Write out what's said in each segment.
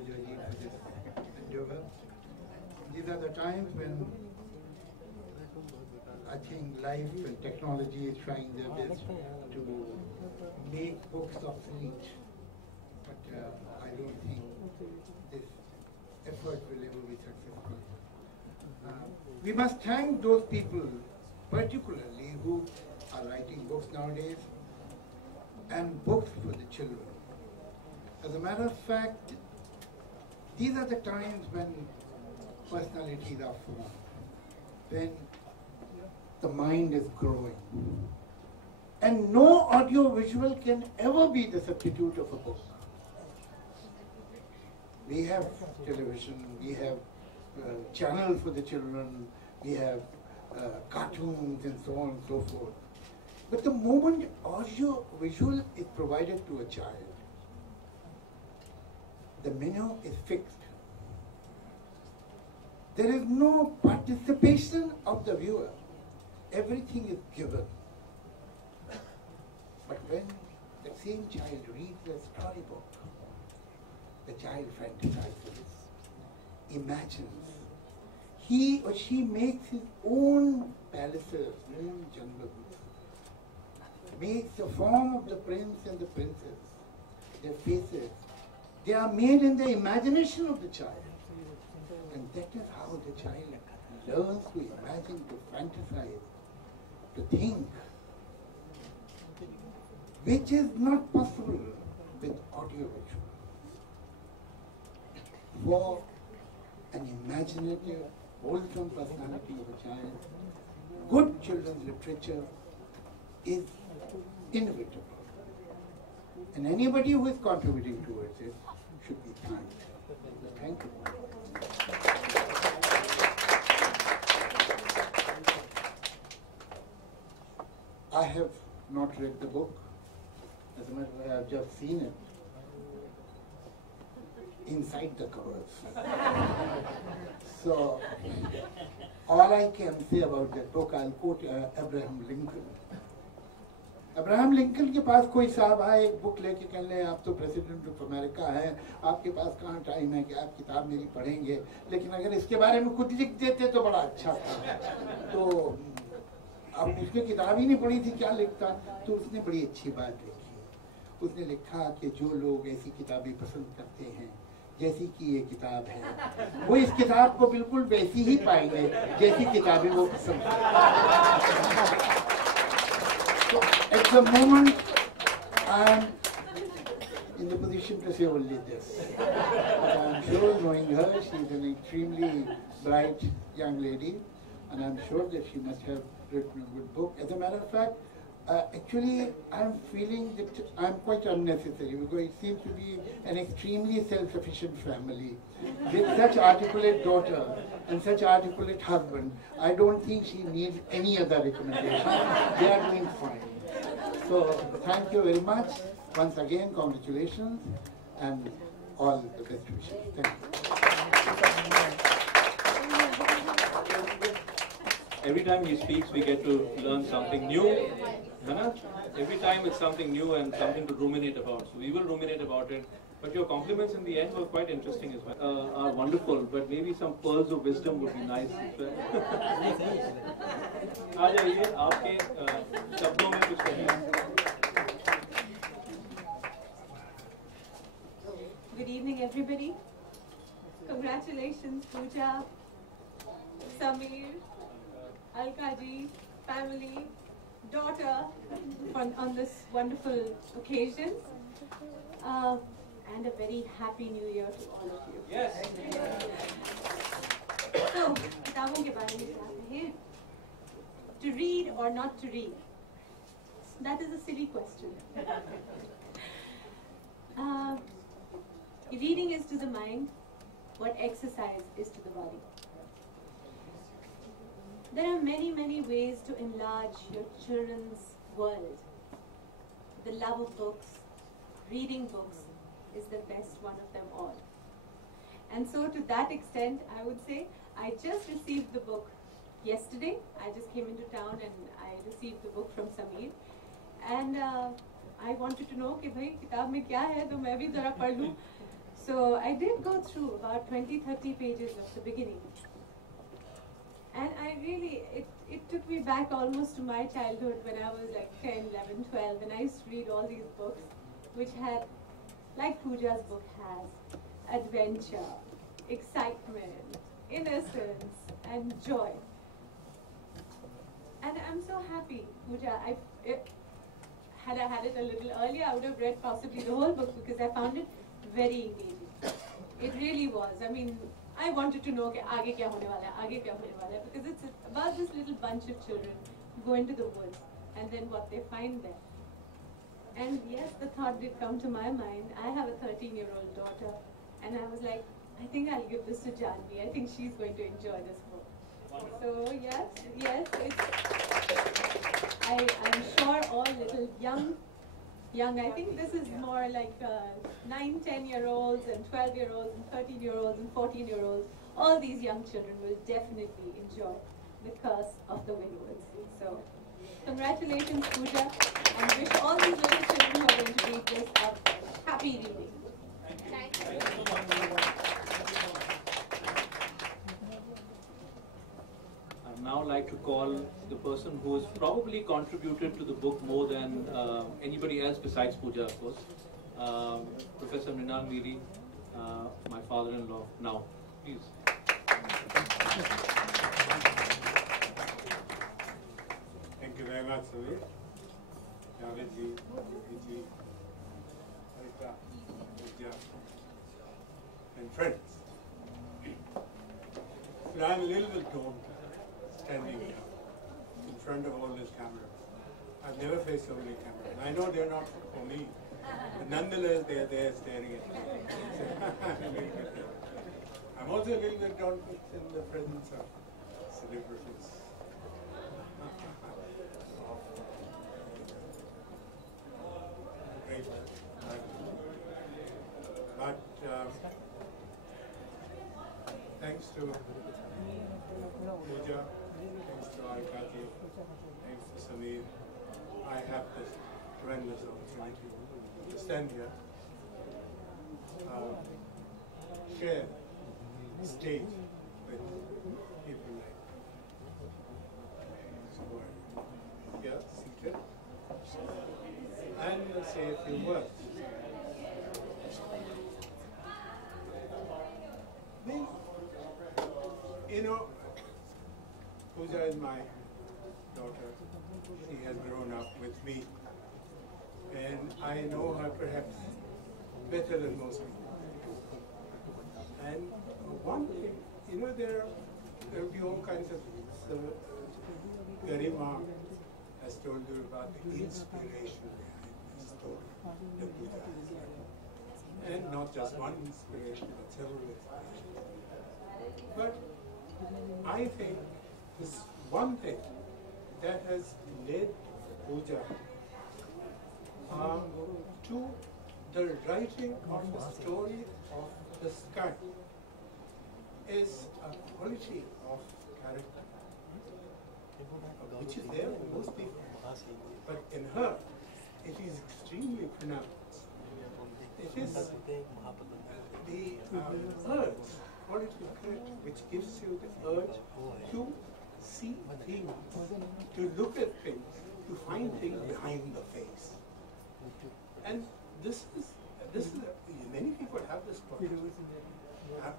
Puja ji for this endeavor. These are the times when I think life and technology is trying their best to make books obsolete. But I don't think this effort will ever be successful. We must thank those people, particularly who are writing books nowadays, and books for the children. As a matter of fact, these are the times when personalities are formed, when the mind is growing. And no audio-visual can ever be the substitute of a book. We have television, we have channels for the children, we have cartoons and so on and so forth. But the moment audio-visual is provided to a child, the menu is fixed. There is no participation of the viewer. Everything is given. But when the same child reads a storybook, the child fantasizes, imagines. He or she makes his own palaces, own jungles, makes the form of the prince and the princess, their faces. They are made in the imagination of the child. And that is how the child learns to imagine, to fantasize, to think, which is not possible with audio-visual. For an imaginative, wholesome personality of a child, good children's literature is inevitable. And anybody who is contributing towards it should be thanked. Thank you. I have not read the book. As a matter of fact, I have just seen it inside the covers. So, all I can say about that book, I'll quote Abraham Lincoln. Abraham Lincoln के पास कोई साहब आए एक book लेके कह ले आप तो प्रेसिडेंट ऑफ अमेरिका हैं, आपके पास कहाँ टाइम है कि आप किताब मेरी पढ़ेंगे, लेकिन अगर इसके बारे में खुद लिख देते तो बड़ा अच्छा था। तो अब उसने किताब ही नहीं पढ़ी थी, क्या लिखता, तो उसने बड़ी अच्छी बात लिखी। उसने लिखा कि जो लोग ऐसी किताबें पसंद करते हैं जैसी कि ये किताब है, वो इस किताब को बिल्कुल वैसी ही पाएंगे जैसी किताबें वो पसंद करते हैं। So, at the moment, I am in the position to say only this. I am sure, knowing her, she is an extremely bright young lady, and I am sure that she must have written a good book. As a matter of fact, actually, I am feeling that I am quite unnecessary because it seems to be an extremely self-sufficient family with such articulate daughter and such articulate husband. I don't think she needs any other recommendation. They are doing fine. So thank you very much. Once again, congratulations and all the best wishes. Thank you. Every time he speaks, we get to learn something new. Every time it's something new and something to ruminate about. So we will ruminate about it. But your compliments in the end were quite interesting as well. Are wonderful, but maybe some pearls of wisdom would be nice as well. आ जाइए आपके शब्दों में कुछ कहिए. Good evening, everybody. Congratulations, Puja, Samir, Alkaji, family, daughter, on this wonderful occasion. And a very happy new year to all of you. Yes. So, किताबों के बारे में क्या कहें? To read or not to read? That is a silly question. Reading is to the mind what exercise is to the body. There are many, many ways to enlarge your children's world. The love of books, reading books, is the best one of them all. And so to that extent, I would say, I just received the book yesterday. I just came into town and I received the book from Samir. And I wanted to know कि भाई किताब में क्या है तो मैं भी ज़रा पढ़ लूँ. So I did go through about 20-30 pages of the beginning. And I really, it took me back almost to my childhood when I was like 10, 11, 12, and I used to read all these books which had, like Puja's book has, adventure, excitement, innocence, and joy. And I'm so happy, Puja. Had I had it a little earlier, I would have read possibly the whole book because I found it very engaging. It really was. I mean, I wanted to know कि आगे क्या होने वाला है, आगे क्या होने वाला है, because it's about this little bunch of children who go into the woods and then what they find there. And yes, the thought did come to my mind. I have a 13-year-old daughter, and I was like, I think I'll give this to Janvi. I think she's going to enjoy this book. So yes, I'm sure all little young, I think this is more like 9, 10-year-olds and 12-year-olds and 13-year-olds and 14-year-olds. All these young children will definitely enjoy The Curse of the Winswoods. So congratulations, Puja, and wish all these little children who are going to read this a happy reading. Thank you. I'd now like to call the person who has probably contributed to the book more than anybody else besides Puja, of course, Professor Mrinal Miri, my father-in-law. Now, please. Thank you very much, Javed. Javed ji, Juhi, Akhter, Puja, and friends. But I'm a little bit daunted standing here in front of all these cameras. I've never faced so many cameras. I know they're not for me, but nonetheless they're there staring at me. I'm also a little bit daunted in the presence of celebrities. Great. But thanks to Puja, thanks to Alkati, thanks to Sameer, I have this tremendous opportunity to stand here, share the stage with people like so here, seated, and say a few words. You know, Puja is my daughter. She has grown up with me. And I know her perhaps better than most people. And one thing, you know, there will be all kinds of, Garima has told you about the inspiration behind the story that Puja has. And not just one inspiration, but several inspirations. But I think this one thing that has led Puja to the writing of a story of the sky is a quality of character which is there in most people, but in her it is extremely pronounced. It is the urge, quality of character, which gives you the urge to see things, to look at things, to find things behind the face. And this is many people have this quality.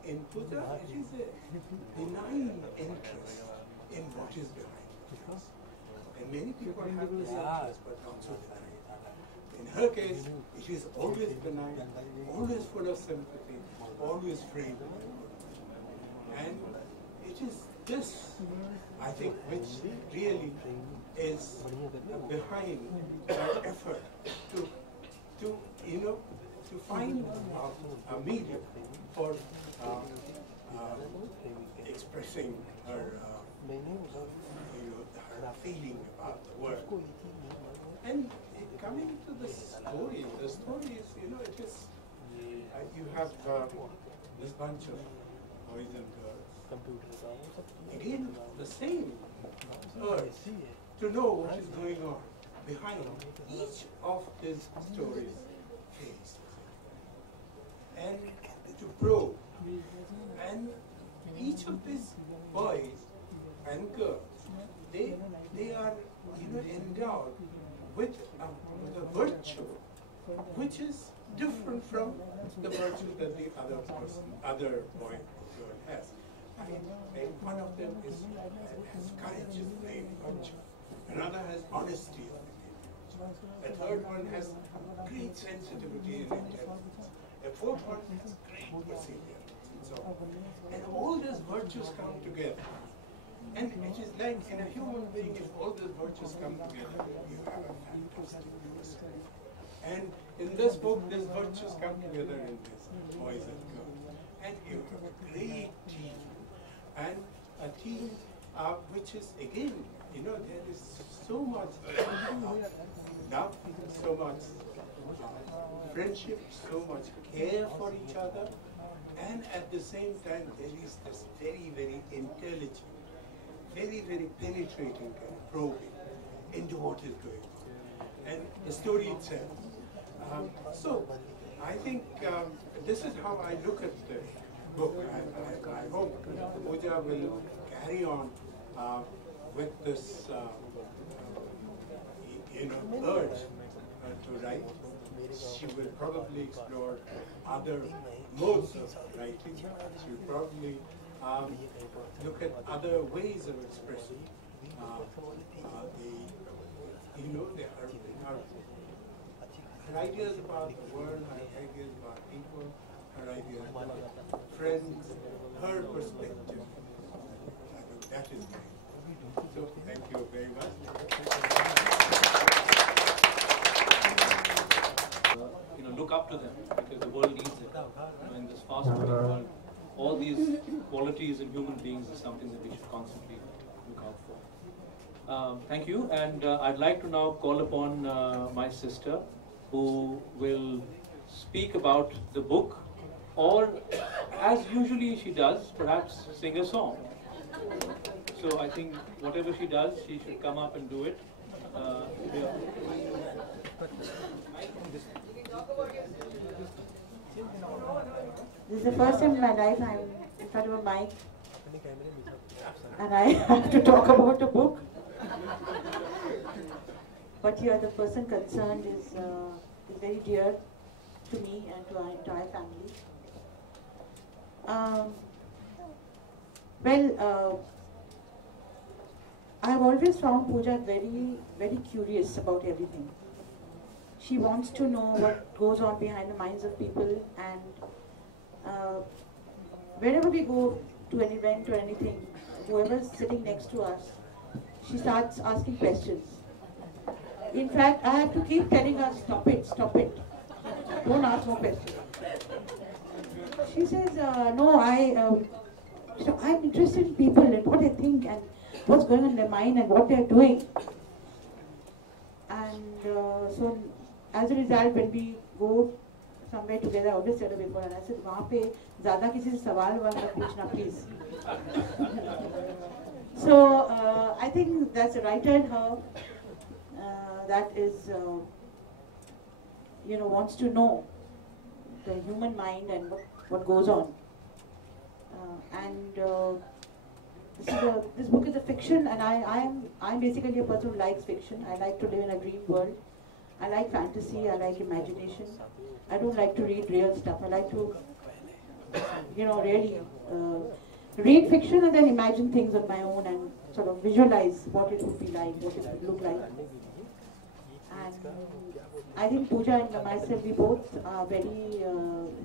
In Puja, it is a benign interest in what is behind the face. And many people have this interest, but not so benign. In her case, it is always benign, always full of sympathy, always free. And it is this, I think, which really is behind that effort to find a medium for expressing her, her feeling about the world. And coming to the story is, it is, you have this bunch of boys and girls. Again, the same urge to know what is going on behind each of his stories' face. And to probe. And each of these boys and girls, they are endowed with a virtue which is different from the virtue that the other boy or girl has. One of them has courage as the main virtue. Another has honesty as the main virtue. A third one has great sensitivity and intelligence. A fourth one has great perseverance and so on. And all these virtues come together. And it is like in a human being, if all these virtues come together, you have a fantastic person. And in this book, these virtues come together in this boys and girls. And you have a great team. And a team which is, again, there is so much love, so much friendship, so much care for each other. And at the same time, there is this very, very intelligent, very, very penetrating kind of probing into what is going on. And the story itself. So, I think this is how I look at the book. I hope Puja will carry on with this, urge to write. She will probably explore other modes of writing. She will probably look at other ways of expressing her ideas about the world, her ideas about people, her ideas about friends, her perspective. I think that is great. So thank you very much. Look up to them because the world needs it. In this fast-moving world, all these qualities in human beings is something that we should constantly look out for. Thank you, and I'd like to now call upon my sister, who will speak about the book, or as usually she does, perhaps sing a song. So I think whatever she does, she should come up and do it. This is the first time in my life I'm in front of a mic and I have to talk about a book. But here the person concerned is very dear to me and to our entire family. I have always found Puja very, very curious about everything. She wants to know what goes on behind the minds of people, and whenever we go to an event or anything, whoever's sitting next to us, she starts asking questions. In fact, I have to keep telling her, stop it, don't ask more questions. She says, no, I'm interested in people and what they think and what's going on in their mind and what they're doing. And so, as a result, when we go somewhere together, I always said her before, and I said, वहाँ पे ज़्यादा किसी से सवाल मत पूछना, please. So I think that's a writer in her that is, wants to know the human mind and what goes on. This book is a fiction, and I'm basically a person who likes fiction. I like to live in a dream world. I like fantasy. I like imagination. I don't like to read real stuff. I like to, really read fiction and then imagine things on my own and sort of visualize what it would be like, what it would look like. And I think Puja and myself, we both are very,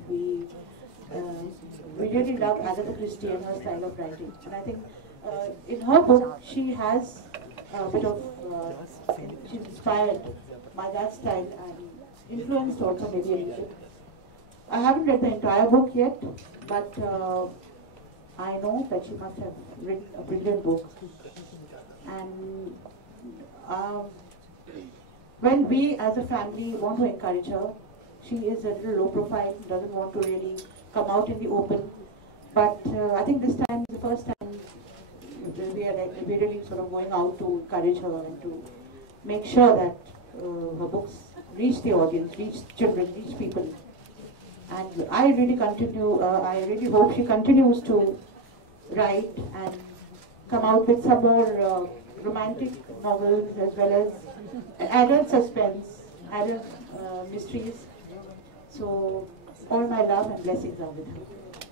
we really love Agatha Christie and her style of writing. And I think in her book, she has a bit of, she's inspired by that style and influenced also maybe a little bit. I haven't read the entire book yet, but I know that she must have written a brilliant book. And when we as a family want to encourage her, she is a little low profile, doesn't want to really come out in the open. But I think this time is the first time we're really sort of going out to encourage her and to make sure that her books reach the audience, reach children, reach people. And I really hope she continues to write and come out with some more romantic novels as well as adult suspense, adult mysteries. So all my love and blessings are with her.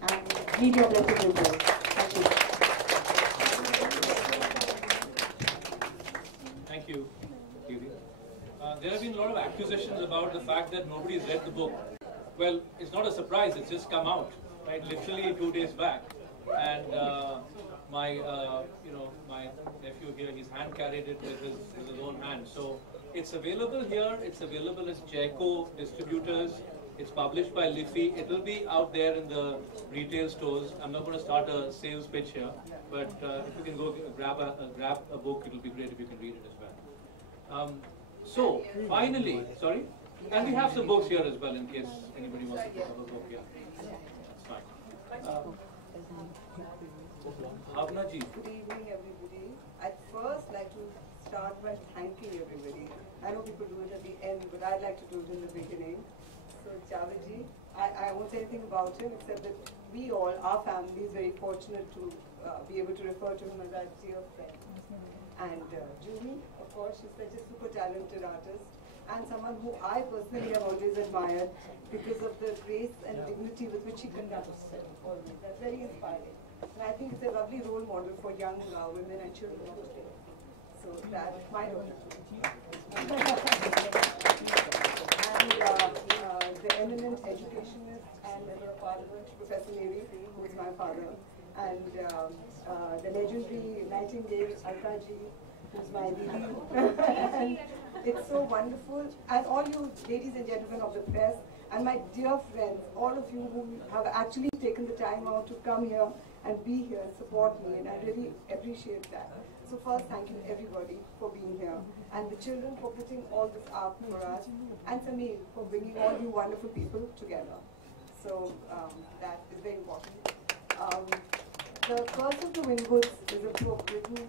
And need your blessings as well. Thank you. Thank you, Juhi. There have been a lot of accusations about the fact that nobody's read the book. Well, it's not a surprise, it's just come out, right? Literally 2 days back. And my nephew here, he's hand carried it with his own hand. So it's available here, it's available as Jaico distributors. It's published by Liffey. It will be out there in the retail stores. I'm not going to start a sales pitch here, but if you can go grab a book, it will be great if you can read it as well. So finally, sorry, and we have some books here as well in case anybody wants to pick up a book. Yeah, that's fine. Bhavna ji. Good evening, everybody. I'd first like to start by thanking everybody. I know people do it at the end, but I'd like to do it in the beginning. So Javed ji, I won't say anything about him except that we all, our family, is very fortunate to be able to refer to him as our dear friend. And Juhi, of course, she's such a super talented artist and someone who I personally have always admired because of the grace and dignity with which she conducts herself always. That's very inspiring. And I think it's a lovely role model for young women and children of today. So that's my daughter. And the eminent educationist and member of Parliament, Professor Neri, who is my father, and the legendary Nightingale Alkaji, who's my Didi. It's so wonderful. And all you ladies and gentlemen of the press, and my dear friends, all of you who have actually taken the time out to come here and be here and support me, and I really appreciate that. So first, thank you everybody for being here, and the children for putting all this up for us, and Sameer for bringing all you wonderful people together. So that is very important. The Curse of the Winswoods is a book written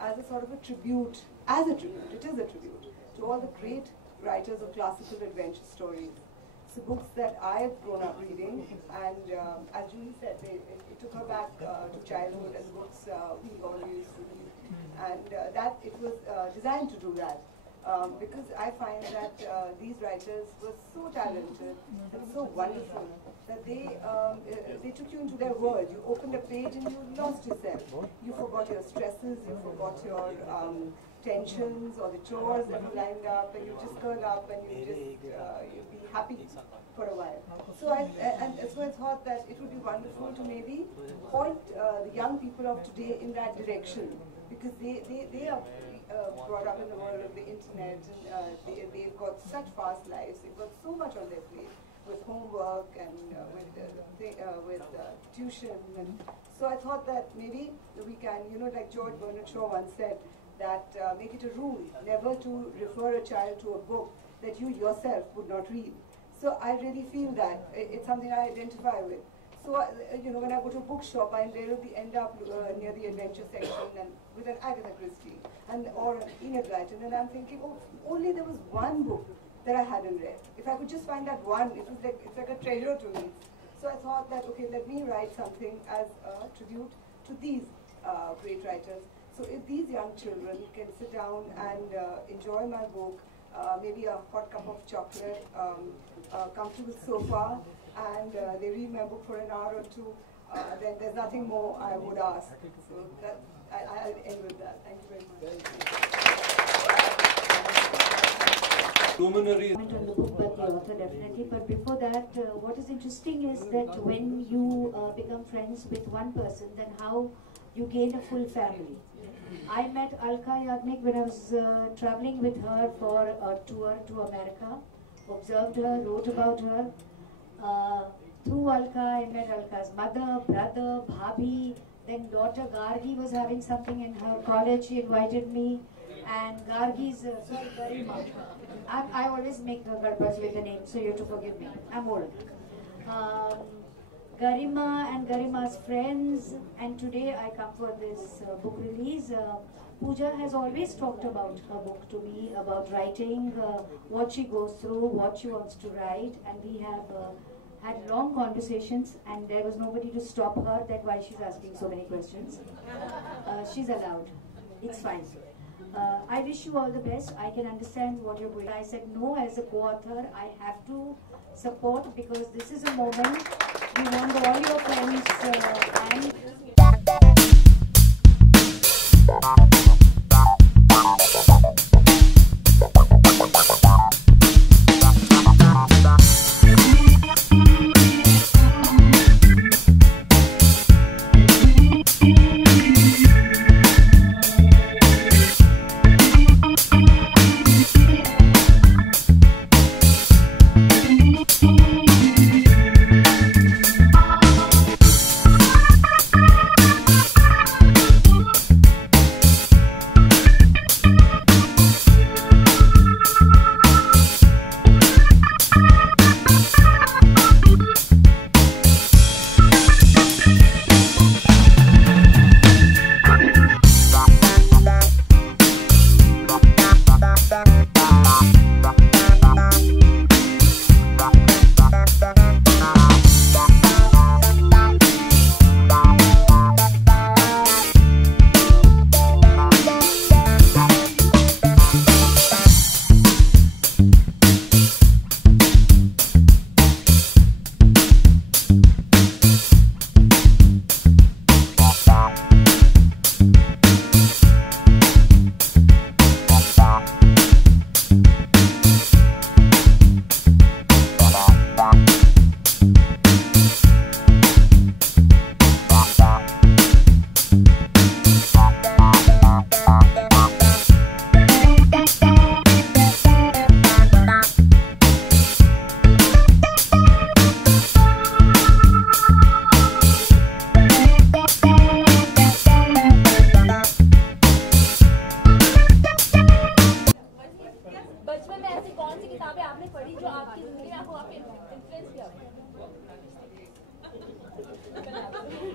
as a sort of a tribute, it is a tribute to all the great writers of classical adventure stories. So books that I have grown up reading, and as Juhi said, it took her back to childhood and books we all used to read. And that it was designed to do that. Because I find that these writers were so talented and so wonderful that they took you into their world. You opened a page and you lost yourself. You forgot your stresses, you forgot your tensions or the chores that you lined up, and you just curl up and you just you'd be happy for a while. So I thought that it would be wonderful to maybe point the young people of today in that direction, because they are brought up in the world of the internet, and they've got such fast lives, they've got so much on their plate with homework and with tuition. And so I thought that maybe we can, like George Bernard Shaw once said, that make it a rule never to refer a child to a book that you yourself would not read. So I really feel that it's something I identify with. So, when I go to a bookshop, I invariably end up near the adventure section and with an Agatha Christie or an Enid Blyton, and I'm thinking, oh, only there was one book that I hadn't read. If I could just find that one, it's like a treasure to me. So I thought that, okay, let me write something as a tribute to these great writers. So if these young children can sit down and enjoy my book, maybe a hot cup of chocolate, comfortable sofa, and they read my book for an hour or two, then there's nothing more I would ask. So I'll end with that. Thank you very much. Luminary. Comment on the book, but the author definitely. But before that, what is interesting is that when you become friends with one person, then how you gain a full family. I met Alka Yagnik when I was traveling with her for a tour to America, observed her, wrote about her. Through Alka, I met Alka's mother, brother, bhabhi, then daughter Gargi was having something in her college, she invited me, and Gargi's, sorry, Garima. I always make gadbats with the name, so you have to forgive me, I'm old. Garima and Garima's friends, and today I come for this book release. Puja has always talked about her book to me, about writing, what she goes through, what she wants to write, and we have had long conversations, and there was nobody to stop her that why she's asking so many questions. She's allowed. It's fine. I wish you all the best. I can understand what you're going. I said no as a co-author. I have to support because this is a moment you want all your friends and.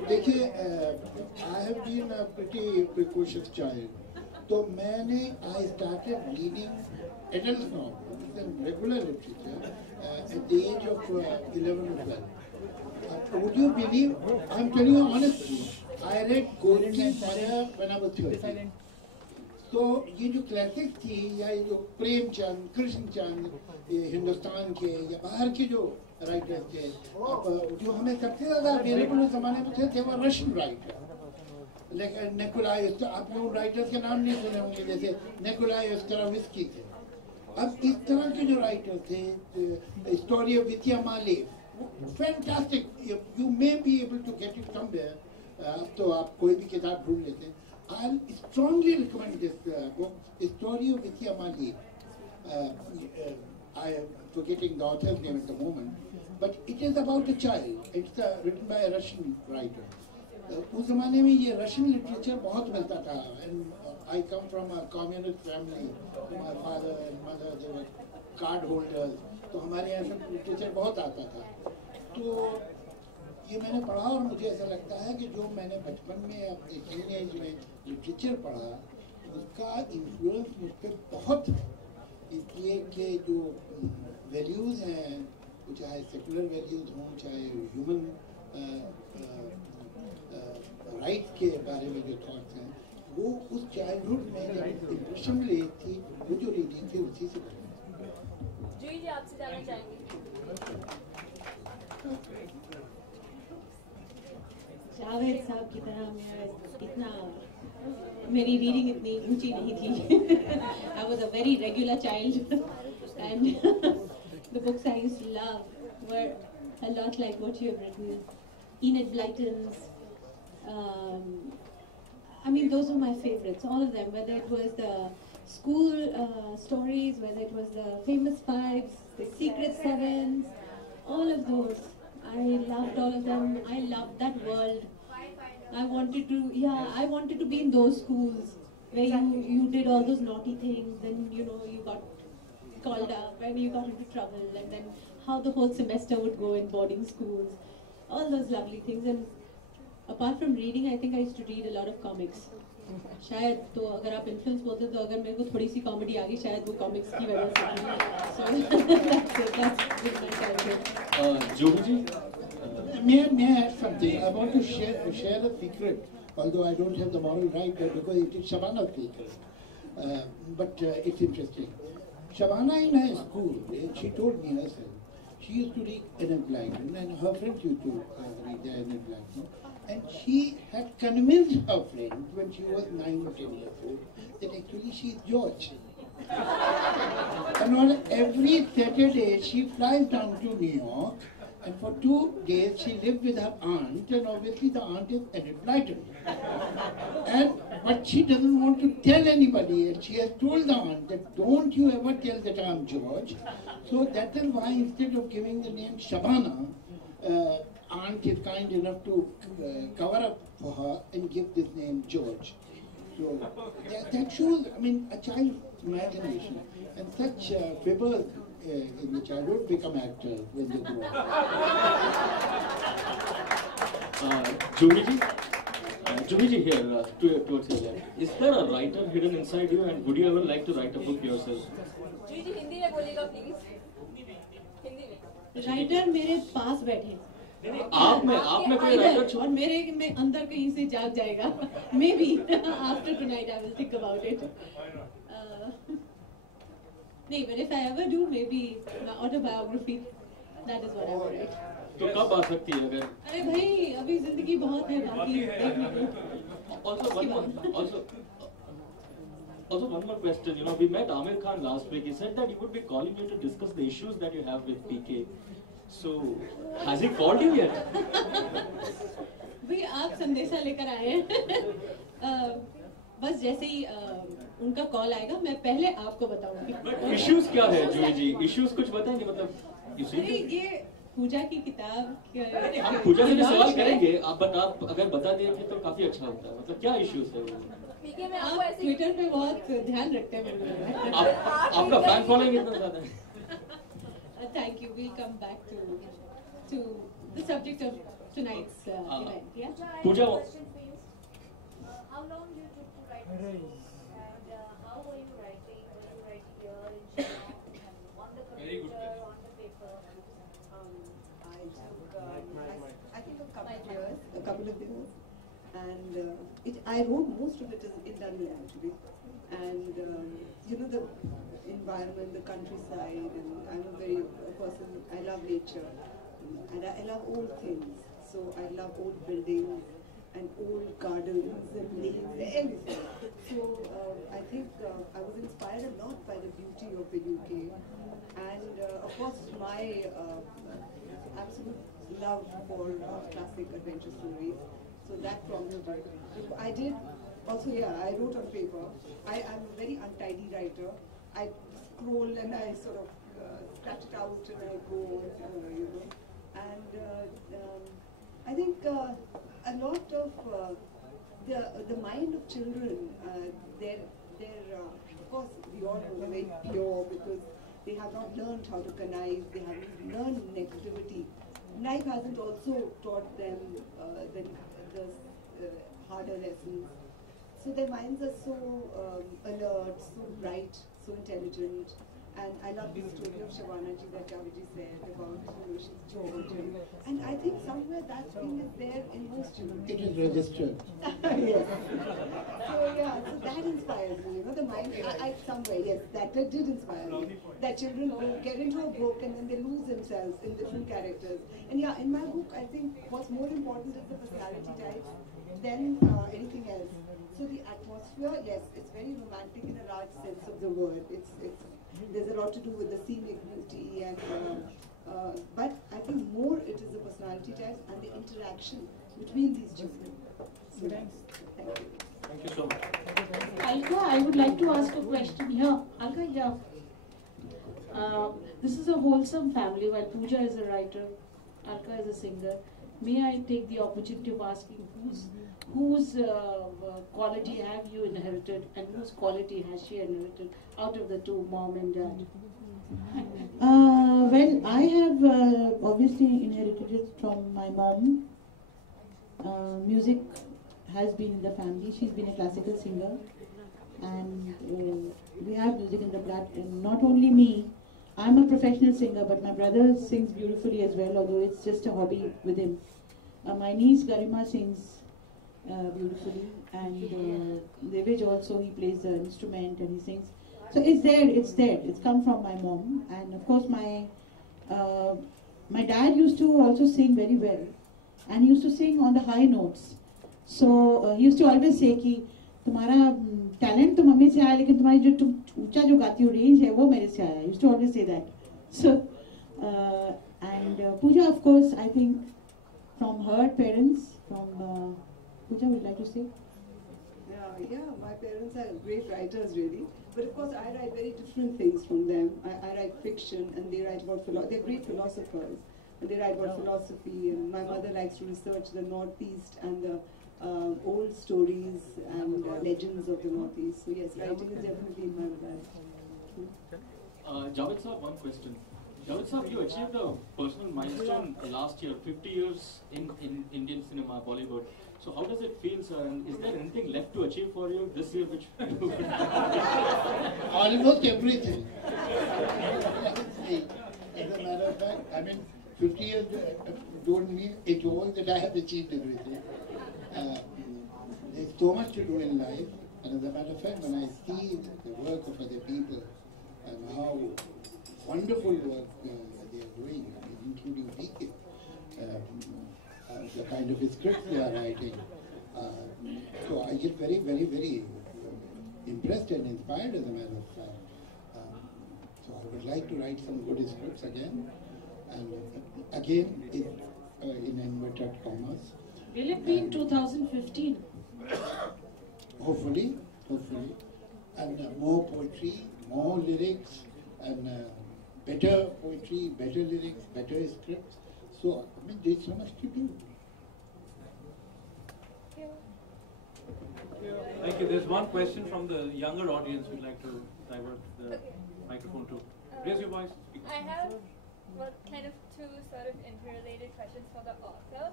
देखिए, I have been a pretty precocious child. तो मैंने I started reading adult novels and regular literature at the age of 11 or 12. Would you believe? I'm telling you honestly. I read Golden Fire when I was 13. तो ये जो classic थी या ये जो प्रेमचंद, कृष्णचंद, ये हिंदुस्तान के या बाहर के जो राइटर थे, जो हमें सबसे ज़्यादा अवेलेबल उस ज़माने में थे वो रशियन राइटर. लेकिन निकोलाई, आपने उन राइटर्स के नाम नहीं सुने होंगे, जैसे निकोलाई ओस्ट्राविस्की थे. अब इस तरह के जो राइटर थे, स्टोरी ऑफ विथिया माले, fantastic. You may be able to get it somewhere. तो आप कोई भी किताब ढूंढ लेते हैं. I'll strongly recommend this book, Story of Vidya Mali. I am forgetting the author's name at the moment, but it is about a child. It's written by a Russian writer. उस ज़माने में ये Russian literature बहुत मिलता था. And I come from a communist family. My father and mother, they were card holders. तो हमारे यहाँ सब literature बहुत आता था. तो ये मैंने पढ़ा और मुझे ऐसा लगता है कि जो मैंने बचपन में अपने टीनेज में लिटरेचर पढ़ा, उसका इन्फ्लुएंस मुझ पर बहुत है. इसलिए कि जो वैल्यूज़ हैं, चाहे सेकुलर वैल्यूज़ हों, चाहे ह्यूमन राइट्स के बारे में जो थॉट्स हैं, वो उस चाइल्डहुड में जब इम्प्रेशन ले थी, वो जो रीडिंग थी उसी से पढ़ी. जूही जी आपसे जानना चाहेंगे. जावेद साहब की तरह मेरी रीडिंग इतनी ऊंची नहीं थी. I was a very regular child and the books I used to love were a lot like what you have written. Enid Blyton's, I mean those were my favorites, all of them, whether it was the school stories, whether it was the famous fives, the secret sevens, all of those. I loved all of them. I loved that world. I wanted to be in those schools where you did all those naughty things, and you got called up and you got into trouble, and then how the whole semester would go in boarding schools, all those lovely things. And apart from reading, I think I used to read a lot of comics. शायद तो अगर आप influence बोलते तो अगर मेरे को थोड़ी सी कॉमेडी आ गई शायद वो कॉमिक्स की वजह से जुही जी, may I add something? I want to share a secret, although I don't have the moral right because it is Shabana's secret. But it's interesting. Shabana in her school, she told me herself, she used to read Enid and her friends used to read the Enid and she had convinced her friend when she was 9 or 10 years old that actually she is George. And on every Saturday she flies down to New York, and for 2 days she lived with her aunt, and obviously the aunt is Enid Blyton. But she doesn't want to tell anybody, and she has told the aunt that don't you ever tell that I am George. So that is why instead of giving the name Shabana, aunt is kind enough to cover up for her and give this name George. So that shows, I mean, a child's imagination, and such fibbers in the childhood become actors when they grow up. Juhi ji here, towards your left. Is there a writer hidden inside you, and would you ever like to write a book yourself? जुही जी हिंदी में बोलिएगा please. Hindi में. Writer मेरे पास बैठे आप में कोई writer और मेरे में अंदर कहीं से जाग जाएगा. May be after tonight I will think about it. नहीं, but if I ever do, maybe my autobiography, that is what I will write. तो कब आ सकती है अगर? अरे भाई, अभी जिंदगी बहुत है बाकी देखने को. Also one more question, you know, we met Amir Khan last week. He said that he would be calling you to discuss the issues that you have with PK. So, has he called you yet? भाई आप संदेशा लेकर आए हैं. बस जैसे ही उनका call आएगा मैं पहले आपको बताऊंगी. But issues क्या है जुही जी? Issues कुछ बताएंगे मतलब? अरे ये पूजा की किताब. हम पूजा से भी सवाल करेंगे, आप अगर बता देंगे तो काफी अच्छा होता है. मतलब क्या इश्यूज है वो? आप ट्विटर पे बहुत ध्यान रखते हैं मेरे में. आपका फैन फॉलोइंग इतना ज्यादा है. Thank you. We'll come back to the subject of tonight's event. Yeah. Puja. How long you took to write this book? And how were you writing? Were you writing here in Shillong, on the computer, on the paper? I think a couple of years, and I wrote most of it in Tamil actually, and you know the environment, the countryside, and I'm a person, I love nature, and I love old things, so I love old buildings and old gardens and lakes, everything. So I think I was inspired a lot by the beauty of the UK, and of course my absolute love for classic adventure stories. So that prompted it. I did also, yeah, I wrote on paper. I'm a very untidy writer. I scroll and I sort of scratch it out and I go, you know. And I think a lot of the mind of children, they're of course we all know very pure because they have not learned how to connive, they haven't learned negativity. Life hasn't also taught them the harder lessons. So their minds are so alert, so bright, so intelligent. And I love the story of Shabana ji that Javed ji said about, you know, she's George. And I think somewhere that thing is there in most children. It is registered. Yes. So yeah, so that inspired me, you know, the mind, somewhere, yes, that did inspire me. That children get into a book and then they lose themselves in different characters. And yeah, in my book, I think what's more important is the personality types than anything else. So the atmosphere, yes, it's very romantic in a large sense of the word. There's a lot to do with the scenic beauty, and but I think more it is the personality types and the interaction between these children. So thank you. Thank you so much. Alka, I would like to ask a question here. Alka, yeah. This is a wholesome family. While Puja is a writer, Alka is a singer. May I take the opportunity of asking whose quality have you inherited and whose quality has she inherited out of the two, mom and dad? Well, I have obviously inherited it from my mom. Music has been in the family. She's been a classical singer, and we have music in the blood. And not only me, I'm a professional singer, but my brother sings beautifully as well, although it's just a hobby with him. My niece Garima sings beautifully, and Javed also, he plays the instrument and he sings. So it's there, it's come from my mom. And of course my dad used to also sing very well, and he used to sing on the high notes. So he used to always say कि तुम्हारा talent तो mummy से आया, लेकिन तुम्हारी जो तुम ऊंचा जो गाती हो range है वो मेरे से आया. He used to always say that. So and Puja, of course, I think from her parents, from Puja, would you like to say? Yeah, my parents are great writers, really. But of course, I write very different things from them. I write fiction, and they write about philosophy. They're great philosophers, and they write about philosophy. And my mother likes to research the Northeast and the old stories and legends of the Northeast. So yes, writing is definitely in my blood. Javed sir, one question. Javed sir, you achieved a personal milestone last year, 50 years in Indian cinema, Bollywood. So how does it feel, sir? And is there anything left to achieve for you this year, which you almost everything. As a matter of fact, I mean, 50 years don't mean at all that I have achieved everything. There's so much to do in life, and as a matter of fact, when I see the work of other people and how wonderful work they are doing, including DK, the kind of scripts they are writing. So I get very, very, very impressed and inspired, as a matter of fact. So I would like to write some good scripts again, and again in inverted commas. Will it be in 2015? Hopefully. And more poetry, more lyrics, and better poetry, better lyrics, better scripts. So, I mean, there's so much to do. Thank you. There's one question from the younger audience we'd like to divert the microphone to. Raise your voice. Speak. I have kind of two sort of interrelated questions for the author.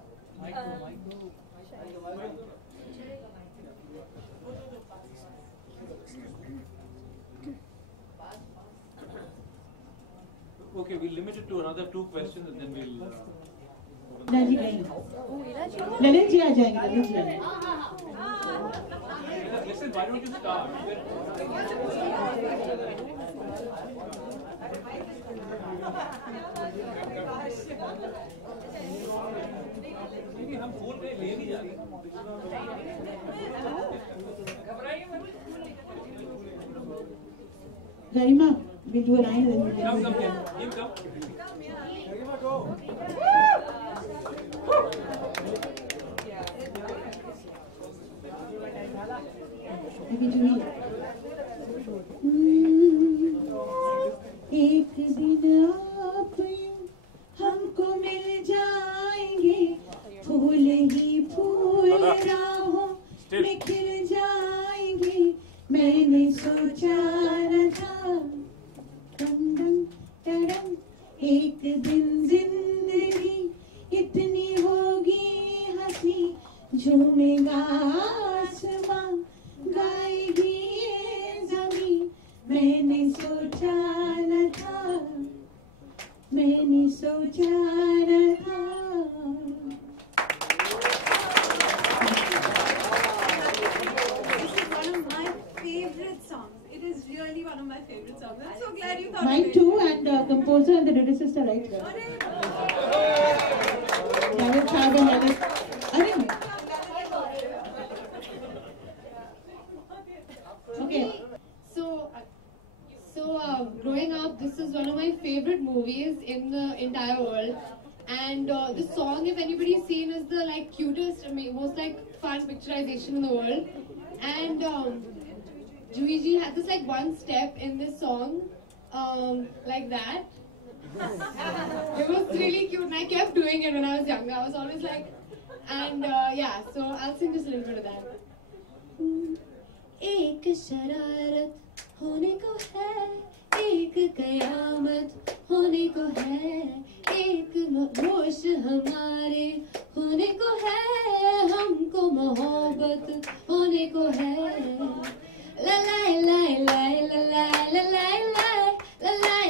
Okay, we'll limit it to another two questions and then we'll... Lalit ji आ जाएंगे, ललित जी आ जाएंगे. Listen, why don't you start? हम फूल पे ले नहीं जा रहे. Garima, we'll do a line and then we'll Come here. You come. Garima, go. Maybe Juhi. एक दिन आप यूं हमको मिल जाएंगे, फूल ही फूल राहों में खिल जाएंगे. मैंने सोचा न था एक दिन जिंदगी इतनी होगी हंसी, झूमेगा आसमां, गाएगी ये ज़मीं. मैंने सोचा न था, मैंने सोचा न था. Favorite songs. It is really one of my favorite songs. I'm so glad you thought Mine of it. too, and composer and the lyricist are right here. Javed Shah and Yagnik. Okay. So growing up, this is one of my favorite movies in the entire world. And the song, if anybody's seen, is the cutest, most fun picturization in the world. And Juhi ji had this one step in this song, like that. It was really cute, and I kept doing it when I was younger. I was always and yeah, so I'll sing just a little bit of that. एक शरारत होने को है, एक कयामत होने को है, एक होश हमारे होने को है, हमको मोहब्बत जरूरत होने को है। ला ला ला ला ला ला ला ला ला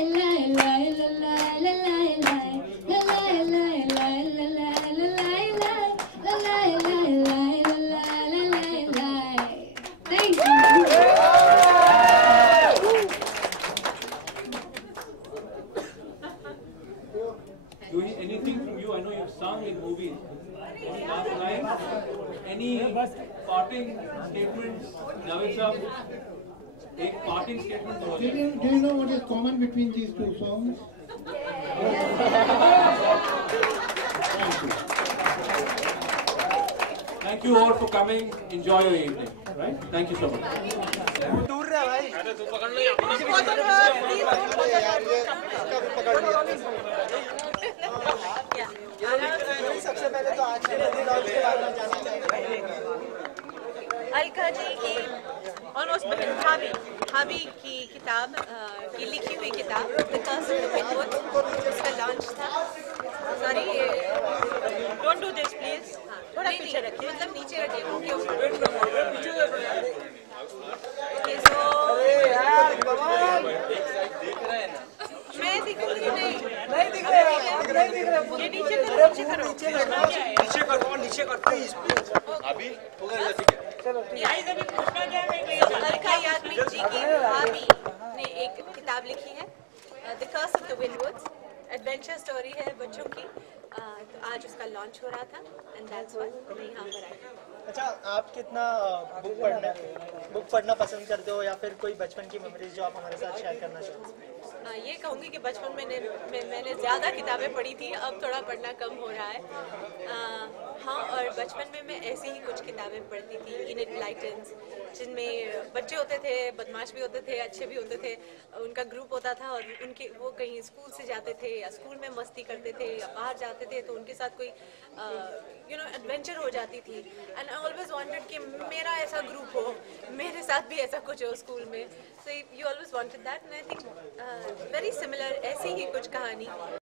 ला ला ला ला ला ला Juhi, anything from you? I know you've sung in movies. Any last lines? Any parting statements? Javed sahab, a parting statement. Do you know what is common between these two songs? Thank you all for coming. Enjoy your evening. Right? Thank you so much. सबसे पहले तो आज के दिन launch के बारे में जानना चाहिए। अलका जी की ऑलमोस्ट भाभी की किताब की लिखी हुई किताब द कर्स ऑफ द विंडवुड्स, जिसका लॉन्च था। Sorry, don't do this please. थोड़ा पीछे रखिए, मतलब नीचे रखिए उनके ऊपर। मैं दिखूंगी नहीं दिख रहे, ये नीचे करो, नीचे करो। अभी चलो अलका याग्निक जी की भाभी ने एक किताब लिखी है, the curse of the Windwoods, adventure story है बच्चों की। तो आज उसका लॉन्च हो रहा था एंड दैट्स व्हाई मैं यहाँ पर आई। अच्छा, आप कितना बुक पढ़ना पसंद करते हो, या फिर कोई बचपन की मेमोरीज जो आप हमारे साथ शेयर करना चाहते हैं? ये कहूँगी कि बचपन में मैंने ज़्यादा किताबें पढ़ी थी, अब थोड़ा पढ़ना कम हो रहा है। हाँ, और बचपन में मैं ऐसी ही कुछ किताबें पढ़ती थी, इनलाइटेंस, जिनमें बच्चे होते थे, बदमाश भी होते थे, अच्छे भी होते थे। उनका ग्रुप होता था और वो कहीं स्कूल से जाते थे या स्कूल में मस्ती करते थे या बाहर जाते थे, तो उनके साथ कोई एडवेंचर हो जाती थी। एंड आई ऑलवेज वांटेड कि मेरा ऐसा ग्रुप हो, मेरे साथ भी ऐसा कुछ हो स्कूल में। So you always wanted that, and I think very similar ऐसी ही कुछ कहानी